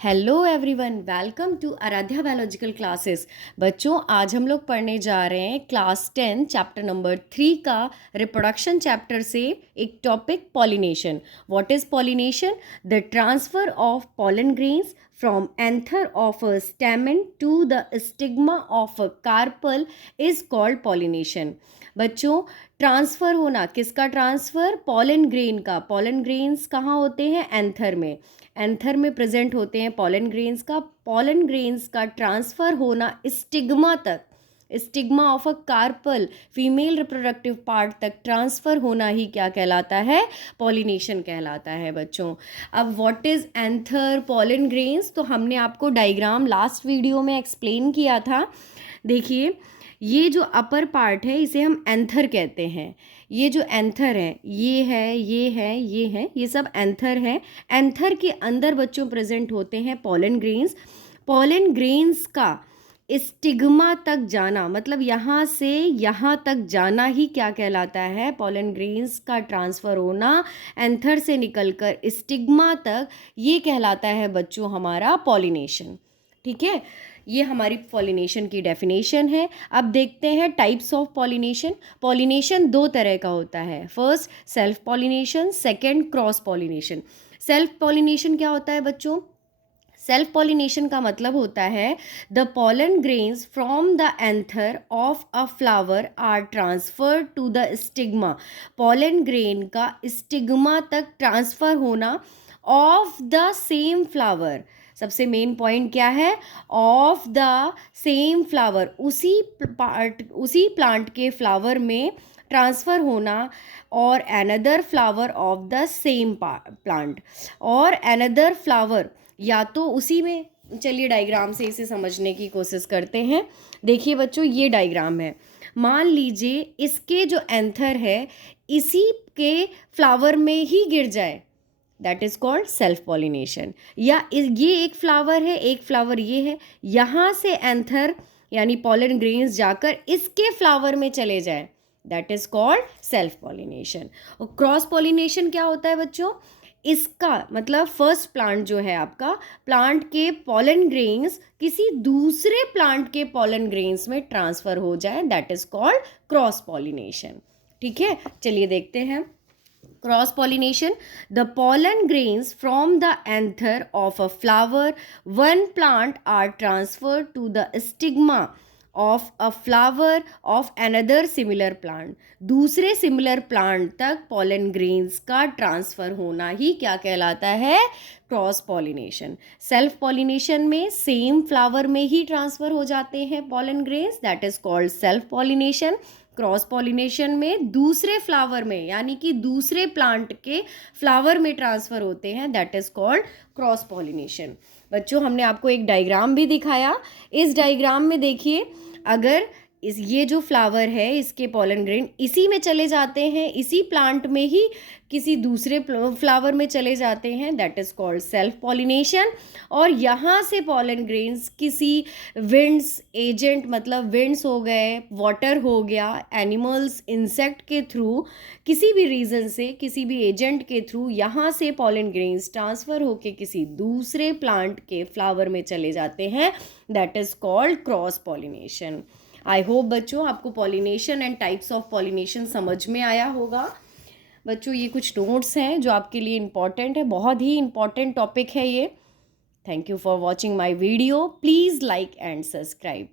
Hello everyone, welcome to Aaradhya biological classes. बच्चों, आज हम लोग पढ़ने जा रहे हैं क्लास 10 चैप्टर नंबर 3 का रिप्रोडक्शन चैप्टर से एक topic pollination. What is pollination? The transfer of pollen grains from anther of a stamen to the stigma of a carpel is called pollination. बच्चों, ट्रांसफ़र होना, किसका ट्रांसफ़र? पॉलन ग्रेन का। Pollen grains कहाँ होते हैं? Anther में। Anther में present होते हैं पॉलन ग्रेन्स का। पॉलन ग्रेन्स का ट्रांसफ़र होना स्टिग्मा तक, stigma of a carpel, female reproductive part तक ट्रांसफ़र होना ही क्या कहलाता है? पॉलिनेशन कहलाता है बच्चों। अब what is anther pollen grains, तो हमने आपको डायग्राम लास्ट वीडियो में एक्सप्लेन किया था। देखिए, ये जो अपर पार्ट है इसे हम एंथर कहते हैं। ये जो एंथर है, ये है, ये है, ये है, ये सब एंथर है। एंथर के अंदर बच्चों प्रेजेंट होते हैं पॉलन ग्रेन्स। पॉलन ग्रेन्स का स्टिग्मा तक जाना, मतलब यहाँ से यहाँ तक जाना ही क्या कहलाता है? पॉलन ग्रेन्स का ट्रांसफ़र होना एंथर से निकलकर स्टिग्मा तक, ये कहलाता है बच्चों हमारा पॉलिनेशन। ठीक है, ये हमारी पॉलिनेशन की डेफिनेशन है। अब देखते हैं टाइप्स ऑफ पॉलिनेशन। पॉलिनेशन दो तरह का होता है। First self pollination, second cross pollination. Self pollination क्या होता है बच्चों? सेल्फ पॉलिनेशन का मतलब होता है the pollen grains from the anther of a flower are transfer to the stigma. Pollen grain का स्टिग्मा तक ट्रांसफ़र होना ऑफ द सेम फ्लावर। सबसे मेन पॉइंट क्या है? ऑफ द सेम फ्लावर, उसी प्लांट के फ्लावर में ट्रांसफ़र होना, और another flower of the same plant, और अनदर फ्लावर, या तो उसी में। चलिए डायग्राम से इसे समझने की कोशिश करते हैं। देखिए बच्चों, ये डायग्राम है। मान लीजिए इसके जो एंथर है इसी के फ्लावर में ही गिर जाए, that is called self pollination. या ये एक फ्लावर है, एक फ्लावर ये है, यहाँ से एंथर यानी पॉलन ग्रेन्स जाकर इसके फ्लावर में चले जाए, that is called self pollination. और क्रॉस पॉलिनेशन क्या होता है बच्चों? इसका मतलब फर्स्ट प्लांट जो है आपका, प्लांट के पॉलन ग्रेन्स किसी दूसरे प्लांट के पॉलन ग्रेन्स में ट्रांसफ़र हो जाए, that is called cross pollination. ठीक है, चलिए देखते हैं। Cross pollination, the pollen grains from the anther of a flower one plant are transferred to the stigma of a flower of another similar plant। दूसरे similar plant तक pollen grains का transfer होना ही क्या कहलाता है? Cross pollination. सेल्फ पॉलिनेशन में same flower में ही ट्रांसफ़र हो जाते हैं pollen grains, that is called self pollination. Cross pollination में दूसरे फ्लावर में, यानी कि दूसरे प्लांट के फ्लावर में ट्रांसफ़र होते हैं, that is called cross pollination. बच्चों, हमने आपको एक डायग्राम भी दिखाया। इस डायग्राम में देखिए, अगर ये जो फ्लावर है इसके पॉलन ग्रेन इसी में चले जाते हैं, इसी प्लांट में ही किसी दूसरे फ्लावर में चले जाते हैं, that is called self pollination. और यहाँ से पॉलन ग्रेन्स किसी विंड्स एजेंट, मतलब विंड्स हो गए, वाटर हो गया, एनिमल्स, इंसेक्ट के थ्रू, किसी भी रीज़न से, किसी भी एजेंट के थ्रू यहाँ से पॉलन ग्रेन्स ट्रांसफ़र होके किसी दूसरे प्लांट के फ्लावर में चले जाते हैं, that is called cross pollination. I hope बच्चों आपको pollination and types of pollination समझ में आया होगा। बच्चों, ये कुछ नोट्स हैं जो आपके लिए इम्पॉर्टेंट है, बहुत ही इम्पॉर्टेंट टॉपिक है ये। Thank you for watching my video. Please like and subscribe.